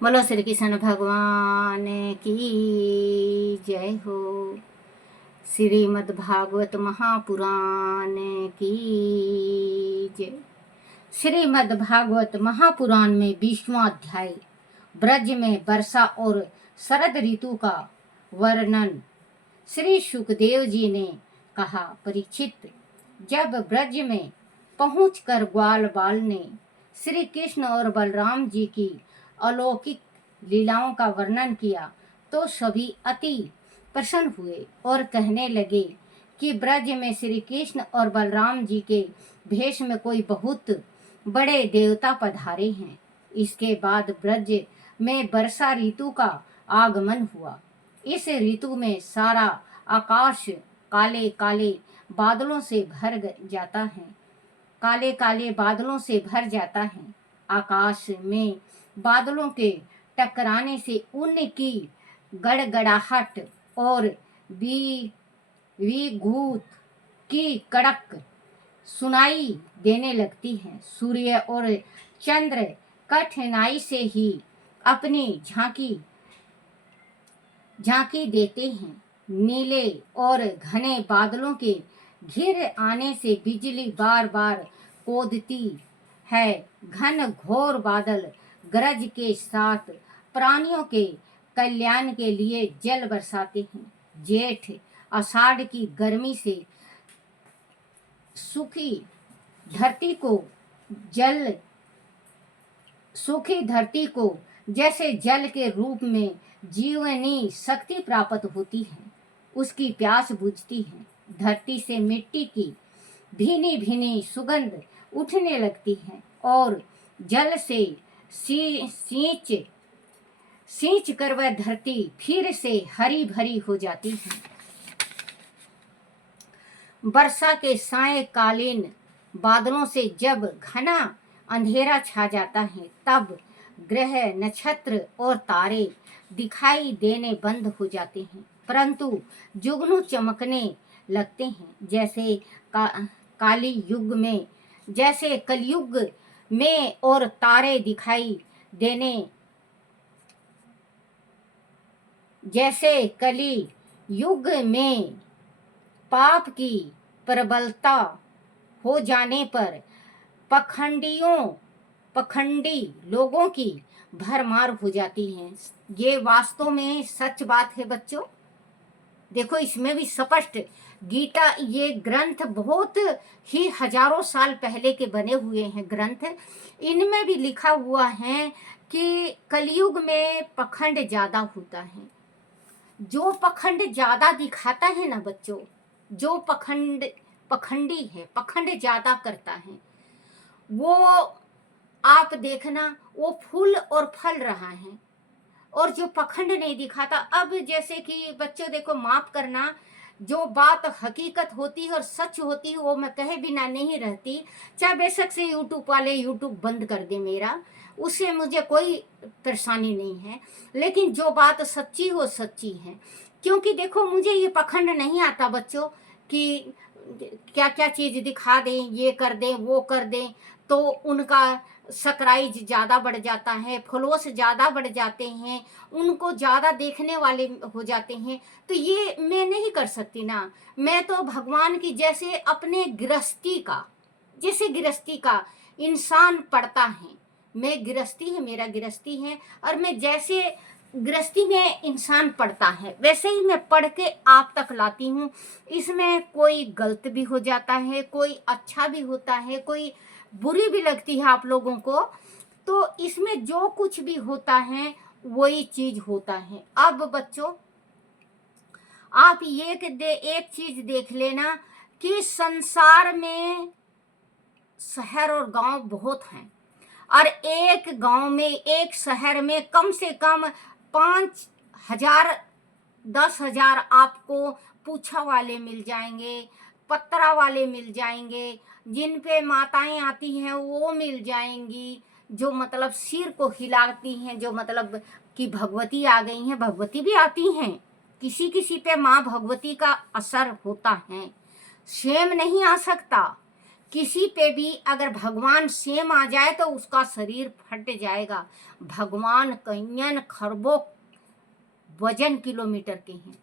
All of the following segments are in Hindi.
बोलो श्री कृष्ण भगवान की जय हो। श्रीमद् भागवत महापुराण की जय। श्रीमद् भागवत महापुराण में 20वां अध्याय ब्रज में वर्षा और शरद ऋतु का वर्णन। श्री सुखदेव जी ने कहा, परीक्षित, जब ब्रज में पहुंचकर ग्वाल बाल ने श्री कृष्ण और बलराम जी की अलौकिक लीलाओं का वर्णन किया तो सभी अति प्रसन्न हुए और कहने लगे कि ब्रज में श्री कृष्ण और बलराम जी के भेष में कोई बहुत बड़े देवता पधारे हैं। इसके बाद ब्रज में वर्षा ऋतु का आगमन हुआ। इस ऋतु में सारा आकाश काले काले बादलों से भर जाता है। काले काले बादलों से भर जाता है। आकाश में बादलों के टकराने से उनकी गड़गड़ाहट और विघूत की कड़क सुनाई देने लगती है। सूर्य और चंद्र कठिनाई से ही अपनी झांकी देते हैं। नीले और घने बादलों के घिर आने से बिजली बार बार कूदती है। घन घोर बादल गरज के साथ प्राणियों के कल्याण के लिए जल बरसाते हैं। जेठ आषाढ़ की गर्मी से सूखी धरती को जैसे जल के रूप में जीवनी शक्ति प्राप्त होती है, उसकी प्यास बुझती है। धरती से मिट्टी की भीनी भीनी सुगंध उठने लगती है और जल से सींच कर वह धरती फिर से हरी भरी हो जाती है। वर्षा के सायंकालीन बादलों से जब घना अंधेरा छा जाता है तब ग्रह, नक्षत्र और तारे दिखाई देने बंद हो जाते हैं, परंतु जुगनू चमकने लगते हैं। जैसे कलयुग में और तारे दिखाई देने, जैसे कली युग में पाप की प्रबलता हो जाने पर पखंडी लोगों की भरमार हो जाती है। ये वास्तव में सच बात है बच्चों। देखो, इसमें भी स्पष्ट गीता, ये ग्रंथ बहुत ही हजारों साल पहले के बने हुए हैं ग्रंथ। इनमें भी लिखा हुआ है कि कलयुग में पखंड ज्यादा होता है। जो पखंड ज्यादा दिखाता है ना बच्चों, जो पखंडी है, पखंड ज्यादा करता है, वो आप देखना वो फूल और फल रहा है। और जो पखंड नहीं दिखाता, अब जैसे कि बच्चों देखो, माफ करना, जो बात हकीकत होती है और सच होती है वो मैं कहे बिना नहीं रहती। चाहे बेशक से यूट्यूब वाले यूट्यूब बंद कर दे मेरा, उससे मुझे कोई परेशानी नहीं है, लेकिन जो बात सच्ची हो सच्ची है। क्योंकि देखो, मुझे ये पखंड नहीं आता बच्चों कि क्या क्या चीज दिखा दें, ये कर दें, वो कर दें, तो उनका सब्सक्राइब ज़्यादा बढ़ जाता है, फॉलोअर्स ज़्यादा बढ़ जाते हैं, उनको ज़्यादा देखने वाले हो जाते हैं। तो ये मैं नहीं कर सकती ना। मैं तो भगवान की जैसे अपने गृहस्थी का इंसान पढ़ता है, मैं गृहस्थी है, मेरा गृहस्थी है, और मैं जैसे गृहस्थी में इंसान पढ़ता है वैसे ही मैं पढ़ के आप तक लाती हूँ। इसमें कोई गलत भी हो जाता है, कोई अच्छा भी होता है, कोई बुरी भी लगती है आप लोगों को। तो इसमें जो कुछ भी होता है वही चीज होता है। अब बच्चों, आप एक चीज देख लेना कि संसार में शहर और गांव बहुत हैं, और एक गांव में, एक शहर में कम से कम 5,000 10,000 आपको पूछा वाले मिल जाएंगे, पत्रा वाले मिल जाएंगे, जिन पे माताएं आती हैं वो मिल जाएंगी, जो मतलब सिर को हिलाती हैं, जो मतलब कि भगवती आ गई हैं। भगवती भी आती हैं, किसी किसी पे माँ भगवती का असर होता है, स्वयं नहीं आ सकता। किसी पे भी अगर भगवान सेम आ जाए तो उसका शरीर फट जाएगा। भगवान कईयन खरबों वजन किलोमीटर के हैं।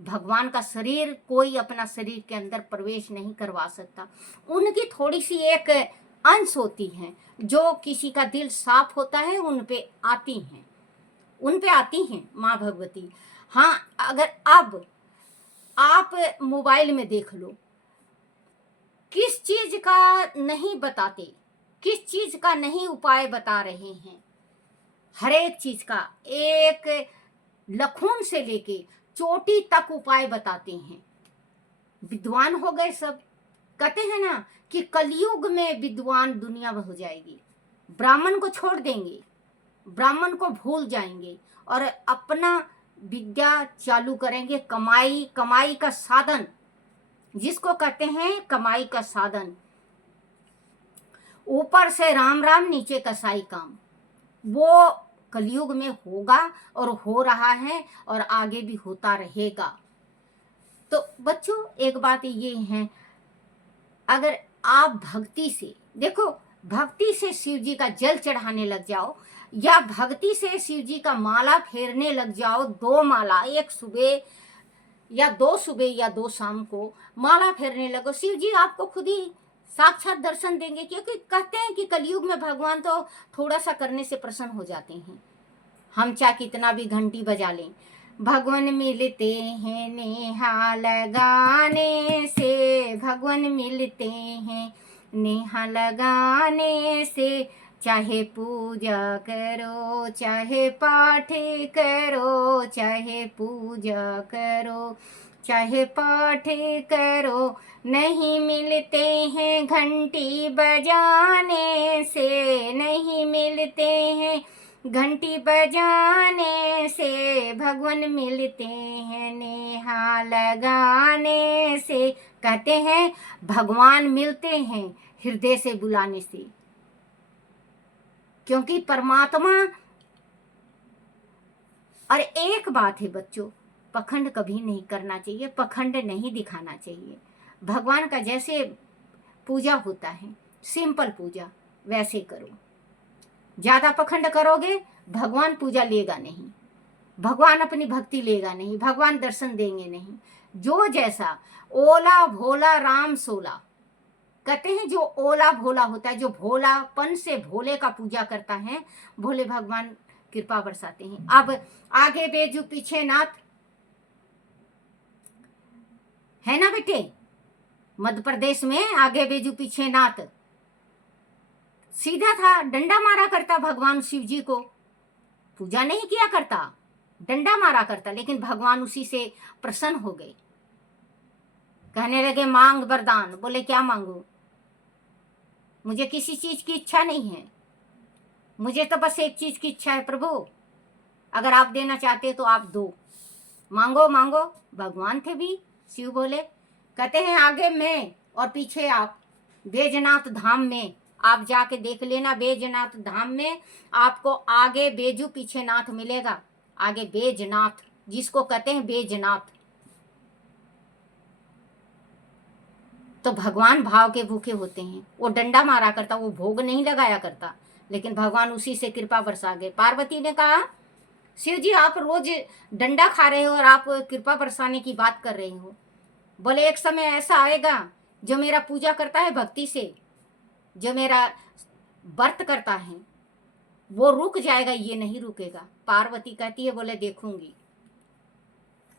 भगवान का शरीर कोई अपना शरीर के अंदर प्रवेश नहीं करवा सकता। उनकी थोड़ी सी एक अंश होती है, जो किसी का दिल साफ होता है उन पे आती हैं, उन पे आती हैं माँ भगवती। हाँ, अगर अब आप मोबाइल में देख लो, किस चीज का नहीं बताते, किस चीज का नहीं उपाय बता रहे हैं। हर एक चीज का, एक लखून से लेके चोटी तक उपाय बताते हैं। विद्वान हो गए सब। कहते हैं ना कि कलयुग में विद्वान दुनिया में हो जाएगी। ब्राह्मण को छोड़ देंगे, ब्राह्मण को भूल जाएंगे और अपना विद्या चालू करेंगे। कमाई का साधन, जिसको कहते हैं कमाई का साधन, ऊपर से राम राम नीचे कसाई काम, वो कलयुग में होगा और हो रहा है और आगे भी होता रहेगा। तो बच्चों, एक बात ये है, अगर आप भक्ति से, देखो, भक्ति से शिव जी का जल चढ़ाने लग जाओ या भक्ति से शिव जी का माला फेरने लग जाओ, 2 माला, एक सुबह या 2 सुबह या 2 शाम को माला फेरने लगो, शिव जी आपको खुद ही साक्षात दर्शन देंगे। क्योंकि कहते हैं कि कलयुग में भगवान तो थोड़ा सा करने से प्रसन्न हो जाते हैं। हम चाहे कितना भी घंटी बजा लें, भगवान मिलते हैं नेहा लगाने से, भगवान मिलते हैं नेहा लगाने से। चाहे पूजा करो, चाहे पाठ करो, चाहे पूजा करो, चाहे पाठ करो, नहीं मिलते हैं घंटी बजाने से, नहीं मिलते हैं घंटी बजाने से, भगवान मिलते हैं नेहा लगाने से। कहते हैं भगवान मिलते हैं हृदय से बुलाने से, क्योंकि परमात्मा। और एक बात है बच्चों, पखंड कभी नहीं करना चाहिए, पखंड नहीं दिखाना चाहिए। भगवान का जैसे पूजा होता है, सिंपल पूजा, वैसे करो। ज्यादा पखंड करोगे, भगवान पूजा लेगा नहीं, भगवान अपनी भक्ति लेगा नहीं, भगवान दर्शन देंगे नहीं। जो जैसा ओला भोला राम सोला, कहते हैं जो ओला भोला होता है, जो भोलापन से भोले का पूजा करता है, भोले भगवान कृपा बरसाते हैं। अब आगे बेजू पीछे नाथ है ना बेटे, मध्य प्रदेश में आगे बेजू पीछे नाथ सीधा था, डंडा मारा करता भगवान शिव जी को, पूजा नहीं किया करता, डंडा मारा करता। लेकिन भगवान उसी से प्रसन्न हो गए, कहने लगे मांग वरदान। बोले क्या मांगू, मुझे किसी चीज की इच्छा नहीं है, मुझे तो बस एक चीज की इच्छा है प्रभु, अगर आप देना चाहते तो आप दो, मांगो मांगो। भगवान थे भी शिव बोले, कहते हैं आगे मैं और पीछे आप, बैजनाथ धाम में आप जाके देख लेना। बैजनाथ धाम में आपको आगे बेजू पीछे नाथ मिलेगा, आगे बैजनाथ, जिसको कहते हैं बैजनाथ। तो भगवान भाव के भूखे होते हैं। वो डंडा मारा करता, वो भोग नहीं लगाया करता, लेकिन भगवान उसी से कृपा बरसा गए। पार्वती ने कहा शिव जी आप रोज डंडा खा रहे हो और आप कृपा बरसाने की बात कर रहे हो। बोले एक समय ऐसा आएगा, जो मेरा पूजा करता है भक्ति से, जो मेरा व्रत करता है, वो रुक जाएगा, ये नहीं रुकेगा। पार्वती कहती है बोले देखूंगी।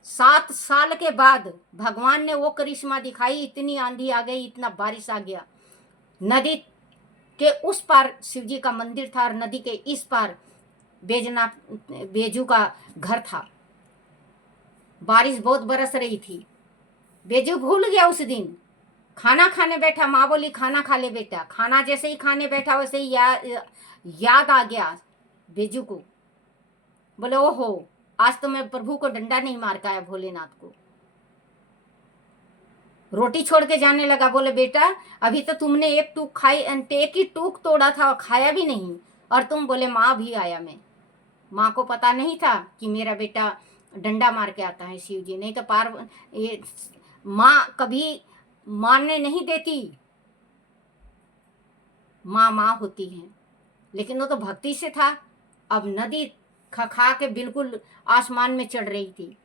7 साल के बाद भगवान ने वो करिश्मा दिखाई, इतनी आंधी आ गई, इतना बारिश आ गया। नदी के उस पार शिव जी का मंदिर था और नदी के इस पार बेजू का घर था। बारिश बहुत बरस रही थी। बेजू भूल गया उस दिन, खाना खाने बैठा, माँ बोली खाना खा ले बेटा। खाना जैसे ही खाने बैठा वैसे ही याद आ गया बेजू को। बोले ओहो, आज तो मैं प्रभु को डंडा नहीं मार के आया, भोलेनाथ को। रोटी छोड़ के जाने लगा। बोले बेटा अभी तो तुमने एक टूक खाई, एक ही टूक तोड़ा था और खाया भी नहीं, और तुम बोले माँ भी आया मैं। माँ को पता नहीं था कि मेरा बेटा डंडा मार के आता है शिव जी, नहीं तो माँ कभी मारने नहीं देती। माँ माँ होती हैं, लेकिन वो तो भक्ति से था। अब नदी खा के बिल्कुल आसमान में चढ़ रही थी।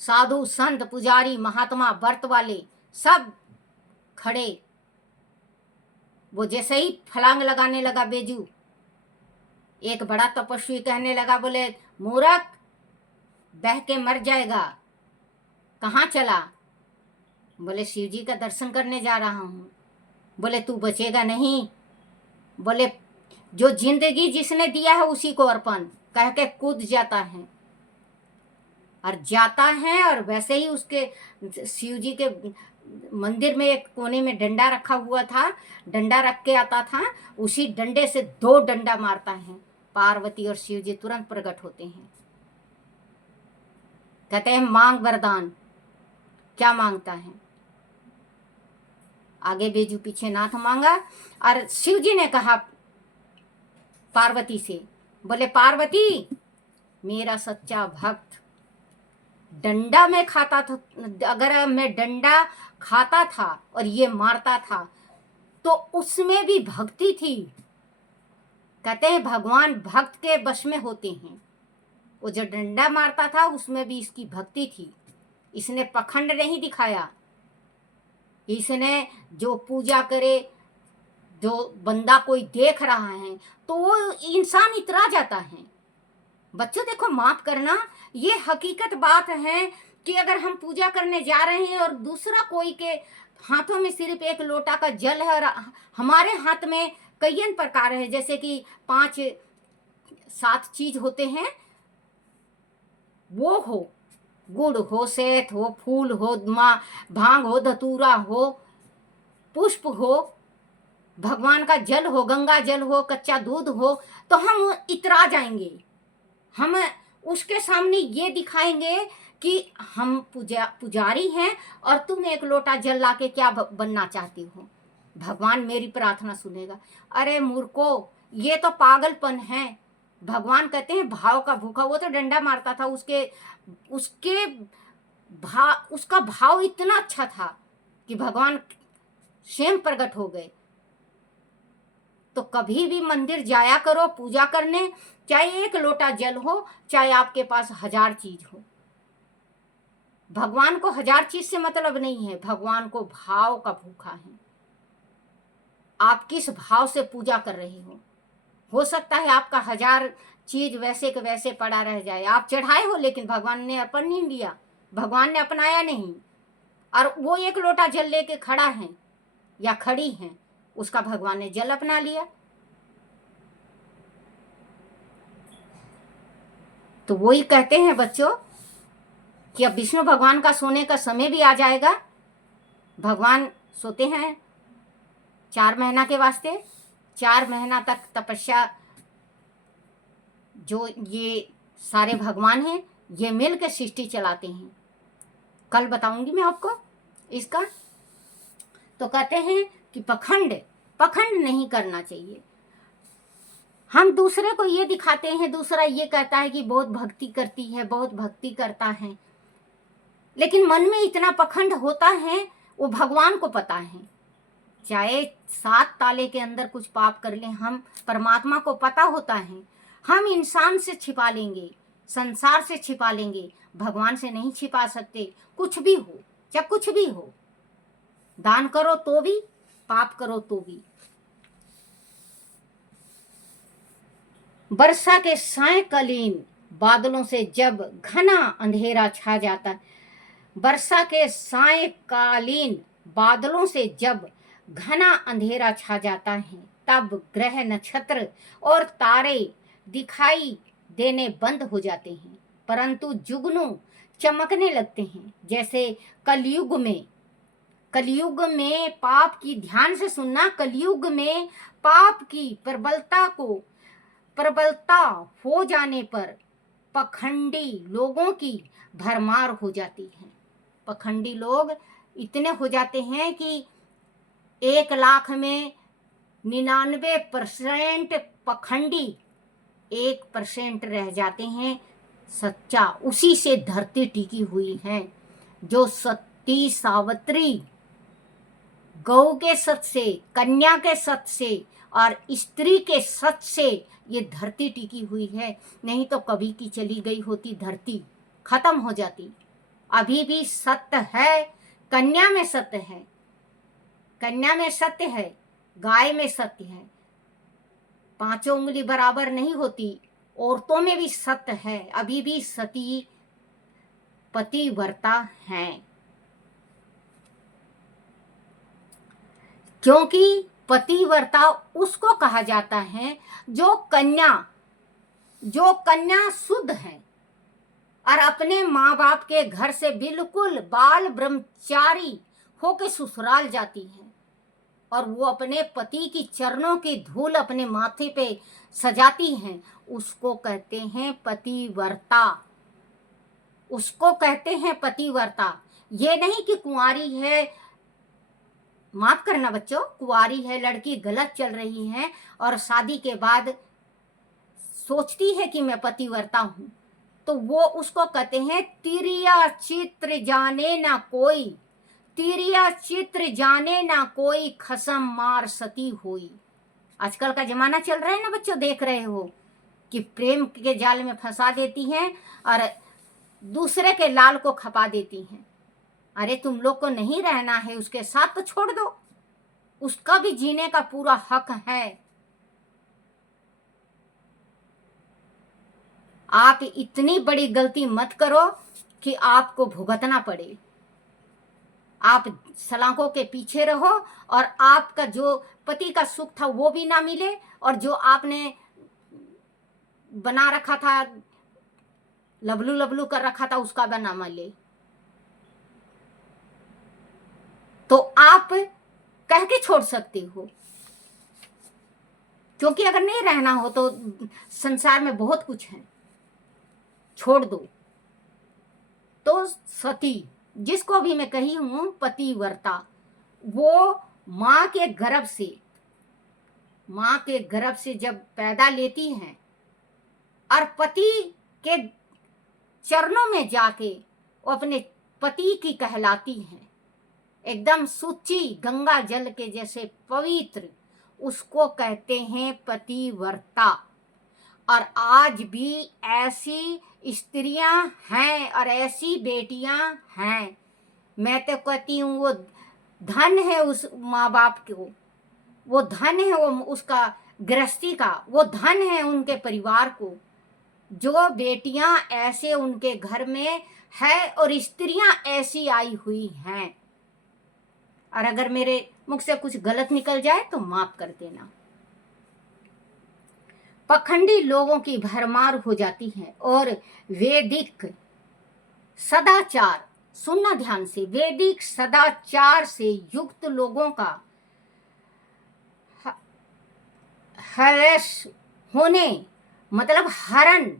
साधु संत पुजारी महात्मा व्रत वाले सब खड़े। वो जैसे ही फलांग लगाने लगा बेजू, एक बड़ा तपस्वी कहने लगा, बोले मूर्ख, बह के मर जाएगा, कहाँ चला? बोले शिव जी का दर्शन करने जा रहा हूँ। बोले तू बचेगा नहीं। बोले जो जिंदगी जिसने दिया है उसी को अर्पण, कह के कूद जाता है और जाता है। और वैसे ही उसके शिव जी के मंदिर में एक कोने में डंडा रखा हुआ था, डंडा रख के आता था, उसी डंडे से 2 डंडा मारता है। पार्वती और शिव जी तुरंत प्रकट होते हैं। कहते हैं मांग वरदान। क्या मांगता है? आगे बेजू पीछे नाथ मांगा। और शिव जी ने कहा पार्वती से, बोले पार्वती, मेरा सच्चा भक्त डंडा में खाता था, अगर मैं डंडा खाता था और ये मारता था तो उसमें भी भक्ति थी। कहते हैं भगवान भक्त के वश में होते हैं। वो जो डंडा मारता था उसमें भी इसकी भक्ति थी। इसने पखंड नहीं दिखाया। इसने जो पूजा करे, जो बंदा कोई देख रहा है तो वो इंसान इतरा जाता है। बच्चों देखो, माफ करना, ये हकीकत बात है कि अगर हम पूजा करने जा रहे हैं और दूसरा कोई के हाथों में सिर्फ एक लोटा का जल है और हमारे हाथ में कई प्रकार है, जैसे कि 5-7 चीज होते हैं, वो हो, गुड़ हो, शहद हो, फूल हो, भांग हो, धतूरा हो, पुष्प हो, भगवान का जल हो, गंगा जल हो, कच्चा दूध हो, तो हम इतरा जाएंगे। हम उसके सामने ये दिखाएंगे कि हम पुजारी हैं और तुम एक लोटा जल लाके क्या बनना चाहती हो? भगवान मेरी प्रार्थना सुनेगा? अरे मूर्खो, ये तो पागलपन है। भगवान कहते हैं भाव का भूखा। वो तो डंडा मारता था, उसका भाव इतना अच्छा था कि भगवान स्वयं प्रकट हो गए। तो कभी भी मंदिर जाया करो पूजा करने, चाहे एक लोटा जल हो, चाहे आपके पास 1000 चीज हो। भगवान को 1000 चीज से मतलब नहीं है, भगवान को भाव का भूखा है। आप किस भाव से पूजा कर रहे हो सकता है आपका 1000 चीज वैसे के वैसे पड़ा रह जाए, आप चढ़ाए हो लेकिन भगवान ने अर्पण नहीं लिया, भगवान ने अपनाया नहीं। और वो एक लोटा जल लेके खड़ा है या खड़ी है, उसका भगवान ने जल अपना लिया। तो वही कहते हैं बच्चों कि अब विष्णु भगवान का सोने का समय भी आ जाएगा। भगवान सोते हैं 4 महीना के वास्ते। 4 महीना तक तपस्या, जो ये सारे भगवान हैं ये मिल के सृष्टि चलाते हैं। कल बताऊंगी मैं आपको इसका। तो कहते हैं कि पखंड नहीं करना चाहिए। हम दूसरे को ये दिखाते हैं, दूसरा ये कहता है कि बहुत भक्ति करती है, बहुत भक्ति करता है, लेकिन मन में इतना पखंड होता है वो भगवान को पता है। चाहे 7 ताले के अंदर कुछ पाप कर लें, हम परमात्मा को पता होता है। हम इंसान से छिपा लेंगे, संसार से छिपा लेंगे, भगवान से नहीं छिपा सकते। कुछ भी हो, चाहे कुछ भी हो, दान करो तो भी, पाप करो तो भी। वर्षा के सायकालीन बादलों से जब घना अंधेरा छा जाता, वर्षा के सायकालीन बादलों से जब घना अंधेरा छा जाता है, तब ग्रह नक्षत्र और तारे दिखाई देने बंद हो जाते हैं, परंतु जुगनू चमकने लगते हैं। जैसे कलयुग में पाप की, ध्यान से सुनना, कलयुग में पाप की प्रबलता हो जाने पर पखंडी लोगों की भरमार हो जाती है। पखंडी लोग इतने हो जाते हैं कि 1 लाख में 99% पखंडी, 1% रह जाते हैं सच्चा। उसी से धरती टिकी हुई है। जो सती सावित्री गौ के सत से, कन्या के सत से और स्त्री के सत से ये धरती टिकी हुई है। नहीं तो कभी की चली गई होती धरती, खत्म हो जाती। अभी भी सत्य है, कन्या में सत्य है, कन्या में सत्य है, गाय में सत्य है। पांचों उंगली बराबर नहीं होती, औरतों में भी सत्य है। अभी भी सती पतिव्रता हैं, क्योंकि पतिव्रता उसको कहा जाता है जो कन्या शुद्ध है और अपने माँ बाप के घर से बिल्कुल बाल ब्रह्मचारी होके ससुराल जाती है और वो अपने पति की चरणों की धूल अपने माथे पे सजाती हैं, उसको कहते हैं पतिव्रता, उसको कहते हैं पतिव्रता। ये नहीं कि कुंवारी है, माफ करना बच्चों, कुंवारी है लड़की, गलत चल रही है और शादी के बाद सोचती है कि मैं पतिव्रता हूं, तो वो उसको कहते हैं तिरिया चित्र जाने ना कोई, तिरिया चित्र जाने ना कोई, खसम मार सती हुई। आजकल का जमाना चल रहा है ना बच्चों, देख रहे हो कि प्रेम के जाल में फंसा देती हैं और दूसरे के लाल को खपा देती हैं। अरे तुम लोग को नहीं रहना है उसके साथ तो छोड़ दो, उसका भी जीने का पूरा हक है। आप इतनी बड़ी गलती मत करो कि आपको भुगतना पड़े। आप सलाखों के पीछे रहो और आपका जो पति का सुख था वो भी ना मिले और जो आपने बना रखा था, लबलू लबलू कर रखा था, उसका भी ना मिले। तो आप कह के छोड़ सकते हो, क्योंकि अगर नहीं रहना हो तो संसार में बहुत कुछ है, छोड़ दो। तो सती जिसको अभी मैं कही हूं पतिव्रता, वो माँ के गर्भ से जब पैदा लेती हैं और पति के चरणों में जाके वो अपने पति की कहलाती हैं, एकदम सुची गंगा जल के जैसे पवित्र, उसको कहते हैं पतिव्रता। और आज भी ऐसी स्त्रियां हैं और ऐसी बेटियां हैं। मैं तो कहती हूँ वो धन है उस माँ बाप को, वो धन है वो उसका गृहस्थी का, वो धन है उनके परिवार को, जो बेटियां ऐसे उनके घर में है और स्त्रियां ऐसी आई हुई हैं। और अगर मेरे मुख से कुछ गलत निकल जाए तो माफ कर देना। पखंडी लोगों की भरमार हो जाती है और वैदिक सदाचार, सुनना ध्यान से, वैदिक सदाचार से युक्त लोगों का हर्ष होने मतलब हरण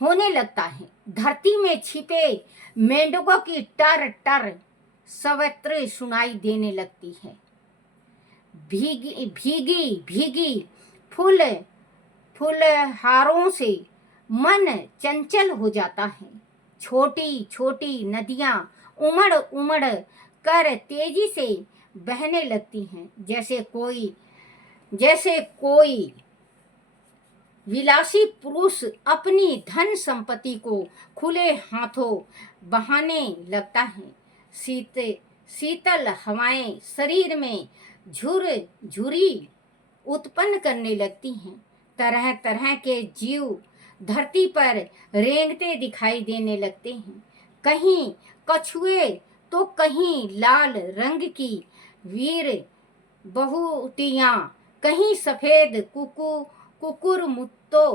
होने लगता है। धरती में छिपे मेंढकों की टर टर सर्वत्र सुनाई देने लगती है। भीगी भीगी भीगी फूलहारों से मन चंचल हो जाता है। छोटी छोटी नदियां उमड़ उमड़ कर तेजी से बहने लगती हैं, जैसे कोई विलासी पुरुष अपनी धन संपत्ति को खुले हाथों बहाने लगता है। शीतल हवाएं शरीर में झुरी उत्पन्न करने लगती हैं। तरह तरह के जीव धरती पर रेंगते दिखाई देने लगते हैं। कहीं कछुए तो कहीं लाल रंग की वीर बहुटियां, कहीं सफेद कुकुर मुत्तों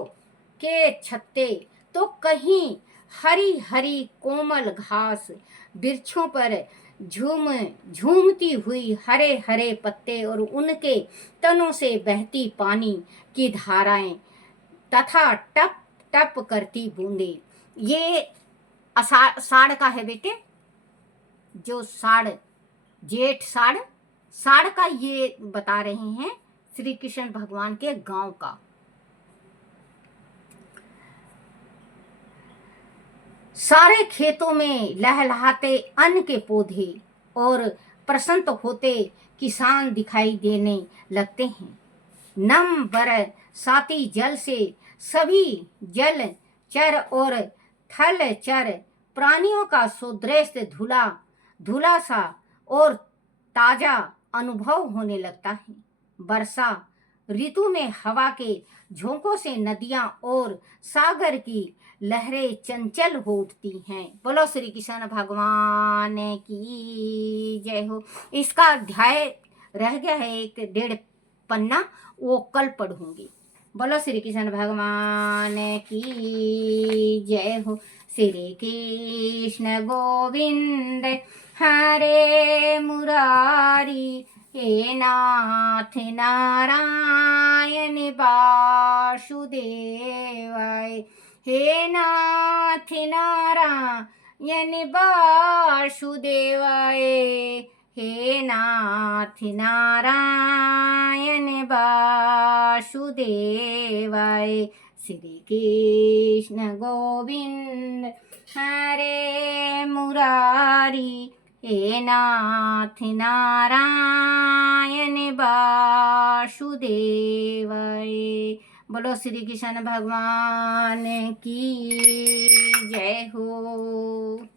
के छत्ते, तो कहीं हरी हरी कोमल घास, वृक्षों पर झूमती हुई हरे हरे पत्ते और उनके तनों से बहती पानी की धाराएं तथा टप टप करती बूंदे। ये साड़ का है बेटे, जो साड़ जेठ साड़ का ये बता रहे हैं श्री कृष्ण भगवान के गांव का। सारे खेतों में लहलहाते अन्न के पौधे और प्रसन्न होते किसान दिखाई देने लगते हैं। नम बरसाती जल से सभी जल चर और थल चर प्राणियों का सुदृढ़ धुला धुला सा और ताजा अनुभव होने लगता है। वर्षा ऋतु में हवा के झोंकों से नदियां और सागर की लहरें चंचल हो उठती हैं। बोलो श्री कृष्ण भगवान की जय हो। इसका अध्याय रह गया है 1.5 पन्ना, वो कल पढ़ूंगी। बोलो श्री कृष्ण भगवान की जय हो। श्री कृष्ण गोविंद हरे मुरारी, हे नाथ नारायण वासुदेवाय, हे नाथ नारायण वासुदेवाय, हे नाथ नारायण वासुदेवाय। श्री कृष्ण गोविंद हरे मुरारी, हे नाथ नारायण वासुदेवाय। बोलो श्री कृष्ण भगवान की जय हो।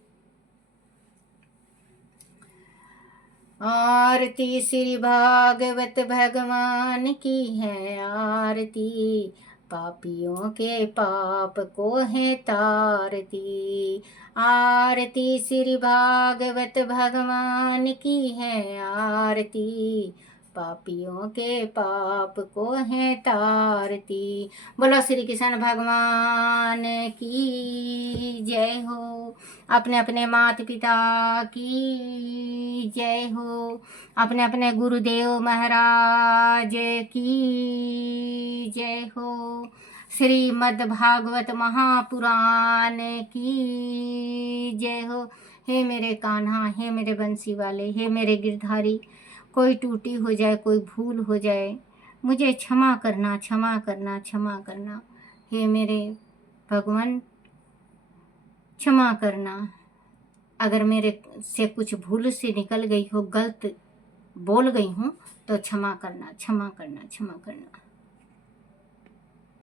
आरती श्री भागवत भगवान की है आरती, पापियों के पाप को है तारती। आरती श्री भागवत भगवान की है आरती, पापियों के पाप को है तारती। बोलो श्री कृष्ण भगवान की जय हो। अपने अपने माता पिता की जय हो। अपने अपने गुरुदेव महाराज की जय हो। श्रीमद् भागवत महापुराण की जय हो। हे मेरे कान्हा, हे मेरे बंसी वाले, हे मेरे गिरधारी, कोई टूटी हो जाए, कोई भूल हो जाए, मुझे क्षमा करना, क्षमा करना, क्षमा करना। हे मेरे भगवान, क्षमा करना। अगर मेरे से कुछ भूल से निकल गई हो, गलत बोल गई हूँ, तो क्षमा करना, क्षमा करना, क्षमा करना।